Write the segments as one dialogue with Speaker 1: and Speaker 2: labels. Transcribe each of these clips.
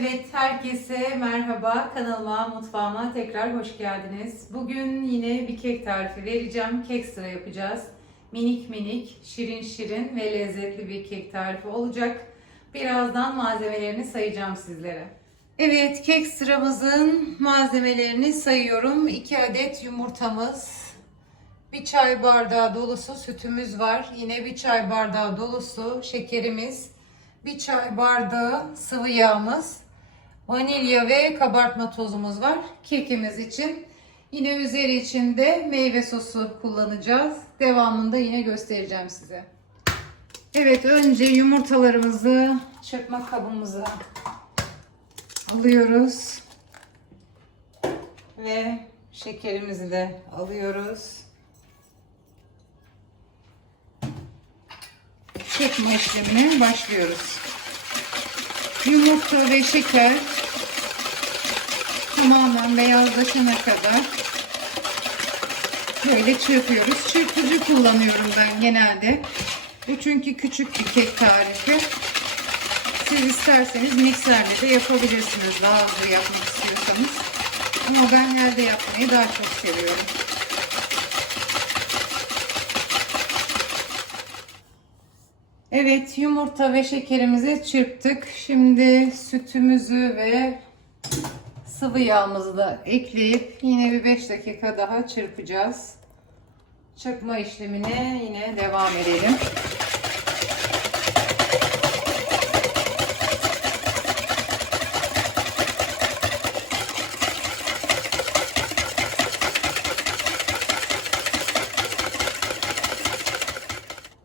Speaker 1: Evet, herkese merhaba. Kanalıma, mutfağıma tekrar hoş geldiniz. Bugün yine bir kek tarifi vereceğim. Kek sıra yapacağız. Minik minik, şirin şirin ve lezzetli bir kek tarifi olacak. Birazdan malzemelerini sayacağım sizlere. Evet, kek sıramızın malzemelerini sayıyorum. 2 adet yumurtamız, bir çay bardağı dolusu sütümüz var. Yine bir çay bardağı dolusu şekerimiz, bir çay bardağı sıvı yağımız, vanilya ve kabartma tozumuz var kekimiz için. Yine üzeri içinde meyve sosu kullanacağız. Devamında yine göstereceğim size. Evet önce yumurtalarımızı çırpma kabımıza alıyoruz. Ve şekerimizi de alıyoruz. çekme işlemine başlıyoruz. Yumurta ve şeker tamamen beyazlaşana kadar böyle çırpıyoruz. Çırpıcı kullanıyorum ben genelde. Bu çünkü küçük bir kek tarifi. Siz isterseniz mikserle de yapabilirsiniz daha hızlı yapmak istiyorsanız. Ama ben elde yapmayı daha çok seviyorum. Evet yumurta ve şekerimizi çırptık. Şimdi sütümüzü ve sıvı yağımızı da ekleyip yine bir 5 dakika daha çırpacağız. Çırpma işlemine yine devam edelim.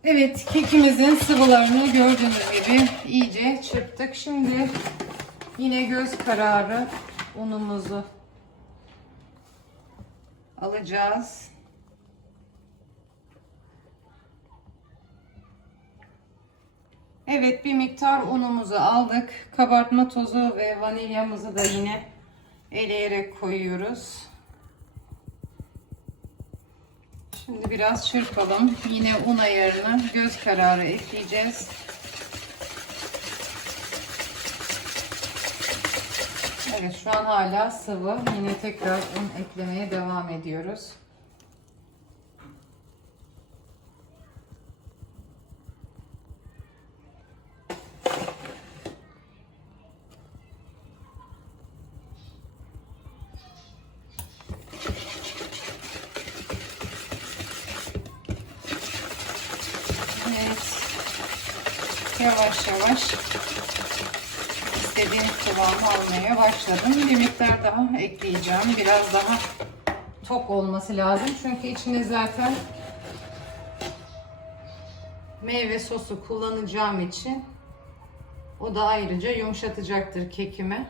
Speaker 1: Evet, kekimizin sıvılarını gördüğünüz gibi iyice çırptık. Şimdi yine göz kararı unumuzu alacağız. Evet, bir miktar unumuzu aldık. Kabartma tozu ve vanilyamızı da yine eleyerek koyuyoruz. Şimdi biraz çırpalım. Yine un ayarını göz kararı ekleyeceğiz. Evet şu an hala sıvı. Yine tekrar un eklemeye devam ediyoruz. Evet. Yavaş yavaş istediğim kıvamı almaya başladım. Bir miktar daha ekleyeceğim. Biraz daha tok olması lazım. Çünkü içine zaten meyve sosu kullanacağım için o da ayrıca yumuşatacaktır kekimi.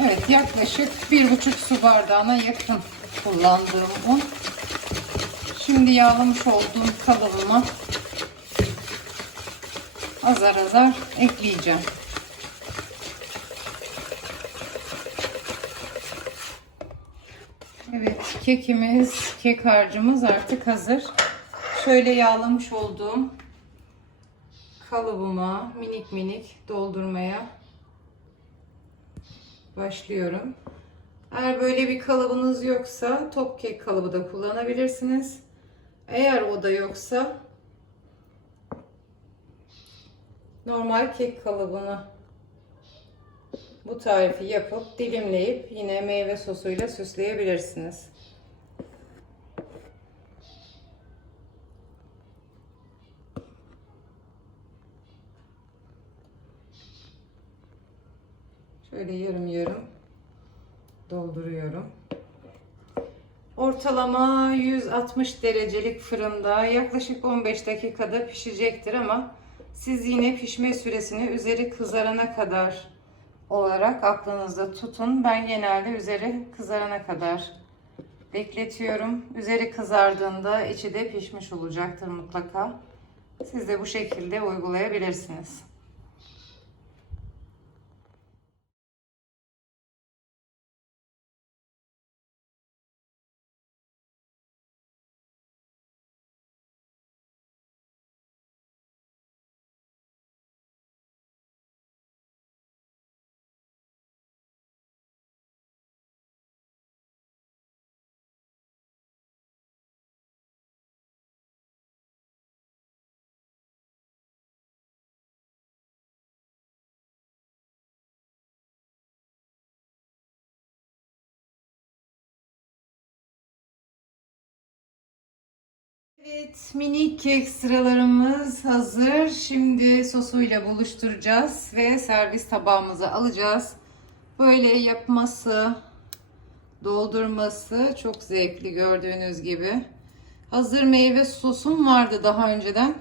Speaker 1: Evet yaklaşık bir buçuk su bardağına yakın kullandığım un. Şimdi yağlamış olduğum kalıbıma azar azar ekleyeceğim. Evet kekimiz, kek harcımız artık hazır. Şöyle yağlamış olduğum kalıbıma minik minik doldurmaya başlıyorum. Eğer böyle bir kalıbınız yoksa top kek kalıbı da kullanabilirsiniz. Eğer o da yoksa normal kek kalıbını bu tarifi yapıp dilimleyip yine meyve sosuyla süsleyebilirsiniz. Şöyle yarım yarım dolduruyorum. Ortalama 160 derecelik fırında yaklaşık 15 dakikada pişecektir ama siz yine pişme süresini üzeri kızarana kadar olarak aklınızda tutun. Ben genelde üzeri kızarana kadar bekletiyorum. Üzeri kızardığında içi de pişmiş olacaktır mutlaka. Siz de bu şekilde uygulayabilirsiniz. Evet, minik kek sıralarımız hazır. Şimdi sosuyla buluşturacağız ve servis tabağımıza alacağız. Böyle yapması, doldurması çok zevkli gördüğünüz gibi. Hazır meyve sosum vardı daha önceden.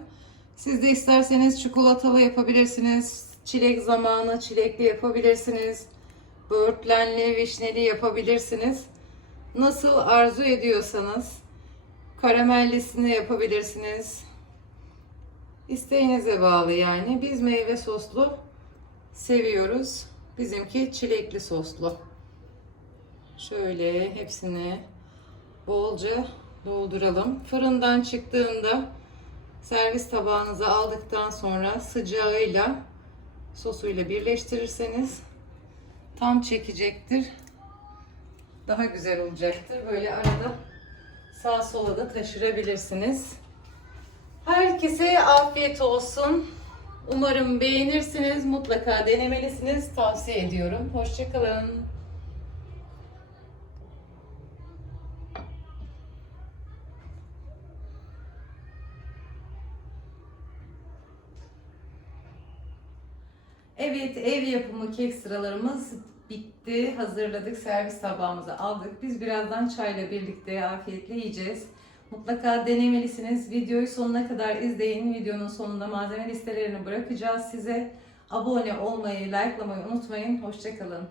Speaker 1: Siz de isterseniz çikolatalı yapabilirsiniz. Çilek zamanı çilekli yapabilirsiniz. Böğürtlenli, vişneli yapabilirsiniz. Nasıl arzu ediyorsanız karamellisini yapabilirsiniz. İsteğinize bağlı yani. Biz meyve soslu seviyoruz. Bizimki çilekli soslu. Şöyle hepsini bolca dolduralım. Fırından çıktığında servis tabağınıza aldıktan sonra sıcağıyla sosuyla birleştirirseniz tam çekecektir. Daha güzel olacaktır. Böyle arada sağ sola da taşırabilirsiniz. Herkese afiyet olsun. Umarım beğenirsiniz. Mutlaka denemelisiniz. Tavsiye ediyorum. Hoşçakalın. Evet, ev yapımı kek sıralarımız bitti. Hazırladık, servis tabağımıza aldık. Biz birazdan çayla birlikte afiyetle yiyeceğiz. Mutlaka denemelisiniz. Videoyu sonuna kadar izleyin. Videonun sonunda malzeme listelerini bırakacağız size. Abone olmayı, likelamayı unutmayın. Hoşçakalın.